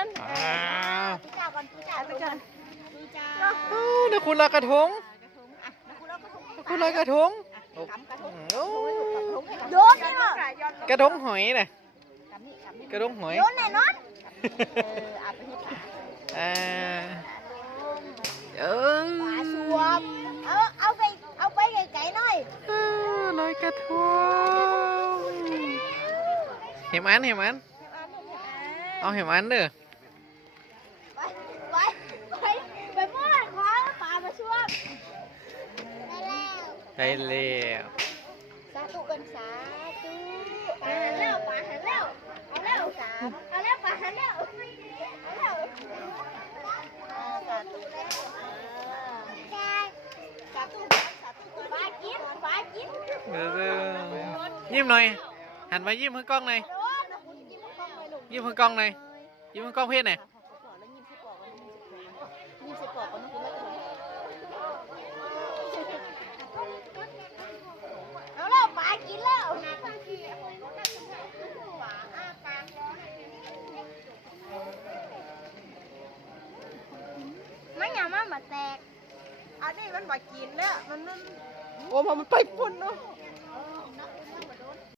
นั้นอ้าวพี่จ่าก่อนพี่จ่าพี่จ่าพี่จ่าโอ้นะคุณลอยกระทงกระทงอะแล้วคุณเรากระทงนะคุณลอยกระทงกำกระทงโอ้โยนนี่เหรอกระทงหอยน่ะกำนี่กำนี่กระทงหอยโยนแน่นอนเออเอาไปให้ปลาอ่าเออปลาสวมเอาเอาไปเอาไปไกลๆหน่อยเออลอยกระทงเห็นมันเห็นมันเอาเห็นมันเด้อ ไปไปไปไปม่อนขอปลามาช่วย ได้แล้วไปแล้วสาธุกันสาธุปลาหันแล้วปลาหันแล้วเอาแล้วสามเอาแล้วปลาหันแล้วเอาแล้วอ่าสาธุแล้วอ่าสาธุสาธุปลากินปลากินเออยิ้มหน่อยหันมายิ้มให้กล้องหน่อยโดนนะคุณยิ้มกล้องไปลูกยิ้มให้กล้องหน่อยยิ้มให้กล้องเพศหน่อย ยิ้มใส่ปอกกันนะคุณไม่ต้องเอาแล้วปลากินแล้วปลาอ้าปากไม่ หยามันมาแตก อันนี้มันบ่กินแล้ว มันมัน โอ้มันไปปุ่นเนาะ